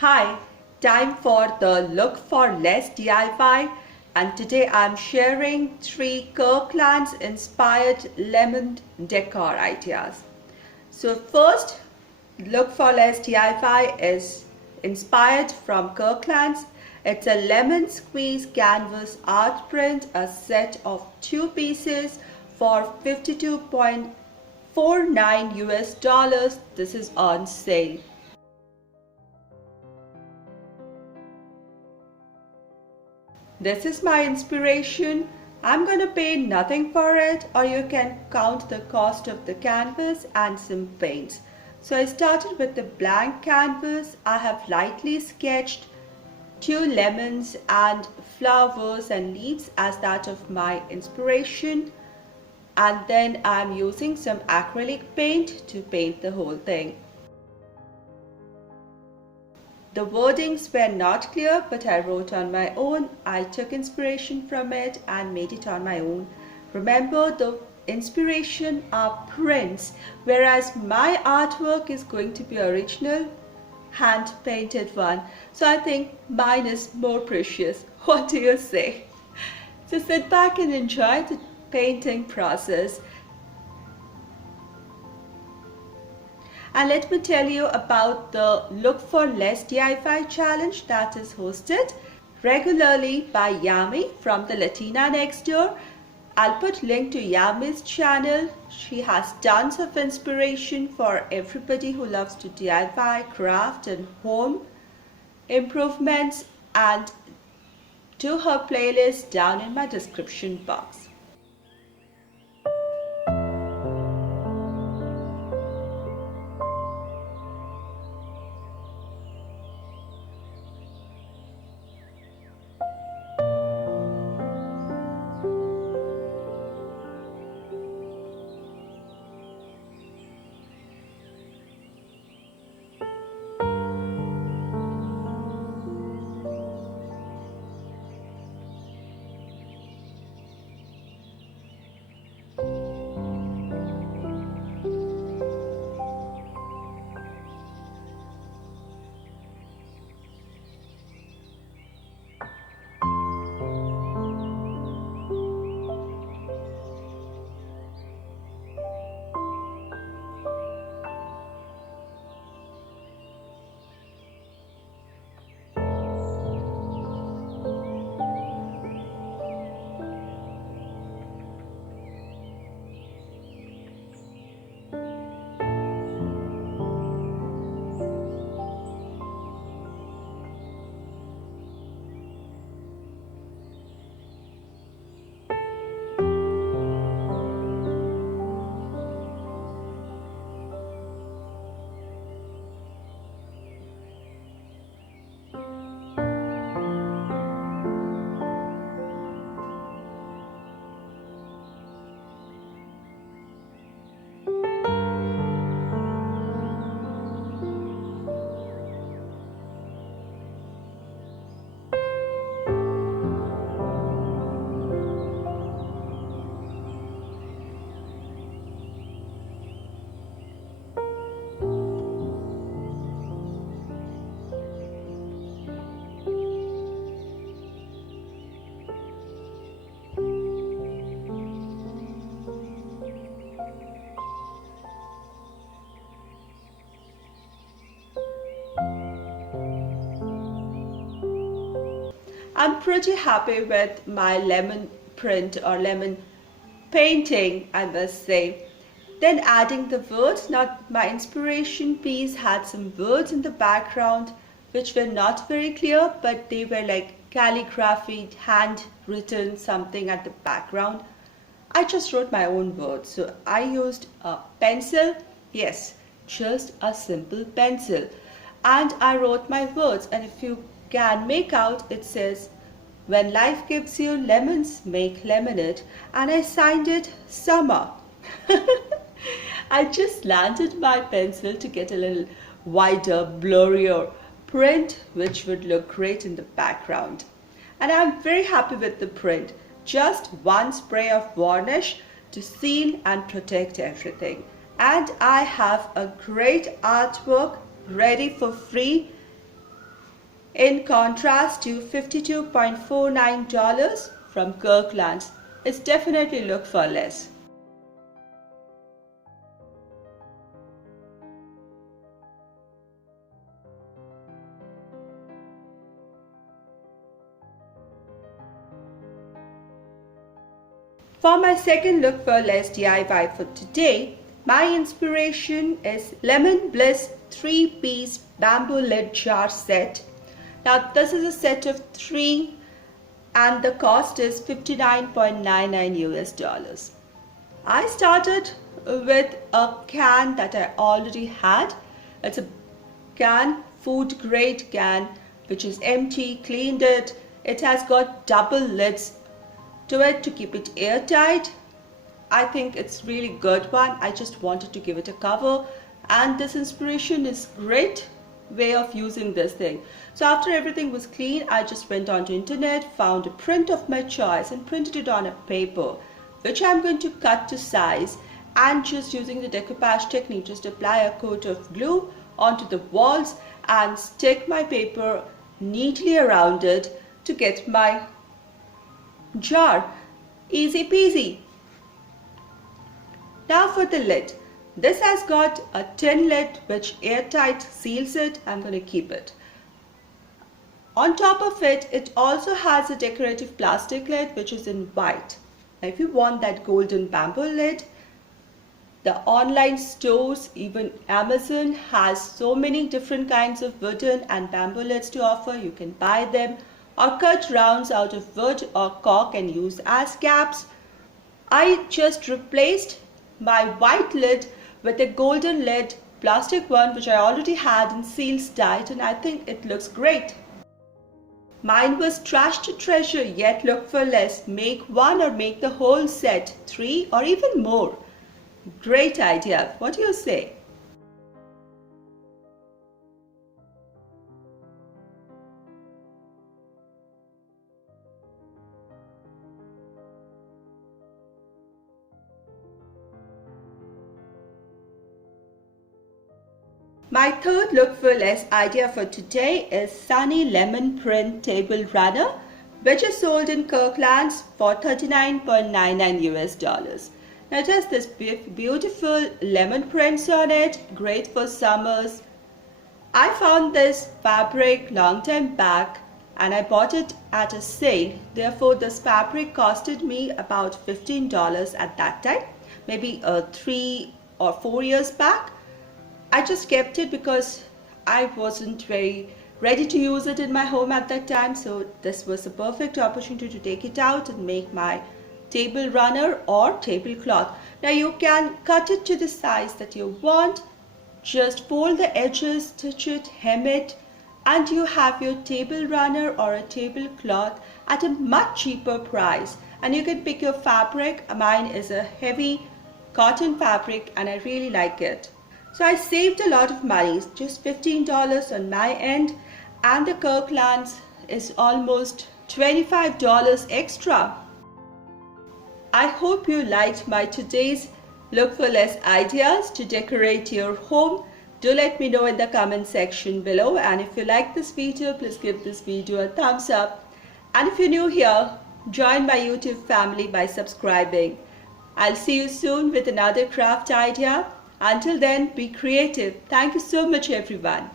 Hi, time for the Look for Less DIY, and today I'm sharing 3 Kirklands inspired lemon decor ideas. So first, Look for Less DIY is inspired from Kirklands. It's a lemon squeeze canvas art print, a set of 2 pieces for $52.49 US. This is on sale. This is my inspiration. I'm going to pay nothing for it, or you can count the cost of the canvas and some paints. So I started with the blank canvas. I have lightly sketched 2 lemons and flowers and leaves as that of my inspiration. And then I'm using some acrylic paint to paint the whole thing. The wordings were not clear, but I wrote on my own. I took inspiration from it and made it on my own. Remember, the inspiration are prints, whereas my artwork is going to be original, hand painted one. So I think mine is more precious. What do you say? So sit back and enjoy the painting process. And let me tell you about the Look for Less DIY challenge that is hosted regularly by Jammy from the Latina next door. I'll put link to Yammy's channel. She has tons of inspiration for everybody who loves to DIY, craft and home improvements, and to her playlist down in my description box. I'm pretty happy with my lemon print or lemon painting, I must say. Then adding the words. Now my inspiration piece had some words in the background which were not very clear, but they were like calligraphy, handwritten something at the background. I just wrote my own words. So I used a pencil, yes, just a simple pencil. And I wrote my words, and if you can make out, it says, "When life gives you lemons, make lemonade," and I signed it Summer. I just slanted my pencil to get a little wider, blurrier print which would look great in the background. And I'm very happy with the print. Just one spray of varnish to seal and protect everything. And I have a great artwork ready for free in contrast to $52.49 from Kirklands. It's definitely look for less. For my second look for less DIY for today, my inspiration is Lemon Bliss 3-piece bamboo lid jar set. Now this is a set of 3 and the cost is $59.99. I started with a can that I already had. It's a can, food grade can, which is empty, cleaned it. It has got double lids to it to keep it airtight. I think it's really good one. I just wanted to give it a cover, and this inspiration is great way of using this thing. So after everything was clean, I just went on to internet, found a print of my choice and printed it on a paper, which I'm going to cut to size, and just using the decoupage technique, just apply a coat of glue onto the walls and stick my paper neatly around it to get my jar. Easy peasy. Now for the lid. This has got a tin lid which airtight seals it. I'm going to keep it. On top of it, it also has a decorative plastic lid which is in white. Now if you want that golden bamboo lid, the online stores, even Amazon, has so many different kinds of wooden and bamboo lids to offer. You can buy them or cut rounds out of wood or cork and use as caps. I just replaced my white lid with a golden lid plastic one which I already had in seals tight, and I think it looks great. Mine was trash to treasure, yet look for less. Make one or make the whole set, 3 or even more. Great idea. What do you say? My third look for less idea for today is Sunny Lemon Print Table Runner, which is sold in Kirklands for $39.99. Now it has this beautiful lemon prints on it, great for summers. I found this fabric long time back and I bought it at a sale. Therefore this fabric costed me about $15 at that time, maybe 3 or 4 years back. I just kept it because I wasn't very ready to use it in my home at that time, so this was a perfect opportunity to take it out and make my table runner or tablecloth. Now you can cut it to the size that you want, just fold the edges, stitch it, hem it, and you have your table runner or a tablecloth at a much cheaper price. And you can pick your fabric. Mine is a heavy cotton fabric and I really like it. So I saved a lot of money, just $15 on my end, and the Kirklands is almost $25 extra. I hope you liked my today's look for less ideas to decorate your home. Do let me know in the comment section below, and if you like this video, please give this video a thumbs up, and if you're new here, join my YouTube family by subscribing. I'll see you soon with another craft idea. Until then, be creative. Thank you so much, everyone.